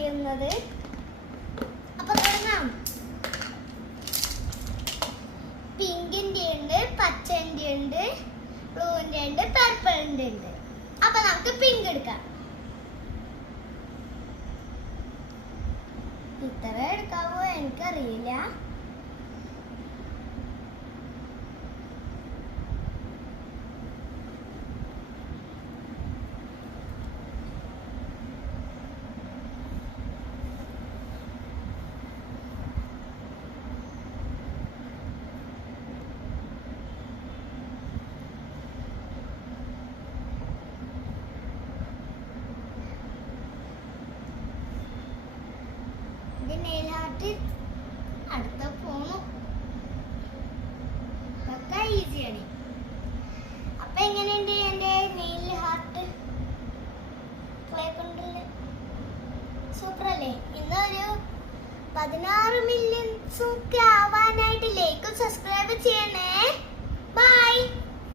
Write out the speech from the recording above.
ചെയ്യുന്നത്. അപ്പൊ തുടങ്ങാം. പിങ്കിന്റെ ഉണ്ട്, പച്ചന്റെ ഉണ്ട്, ബ്ലൂവിന്റെ ഉണ്ട്, പർപ്പിളിന്റെ ഉണ്ട്. അപ്പൊ നമുക്ക് പിങ്ക് എടുക്കാം. ഇത്ര എടുക്കാവോ എനിക്കറിയില്ല. നെയിൽ ആർട്ട് അടുത്ത പോണു. ഇതൊക്കെ ഈസിയാണ്. അപ്പൊ എങ്ങനെയുണ്ട് എന്റെ നെയിൽ ഹാർട്ട്? ക്ലേ കൊണ്ടുള്ള സൂപ്പർ അല്ലേ? ഇന്നൊരു 16 മില്യൺസ് ഒക്കെ ആവാനായിട്ട് ലേക്ക്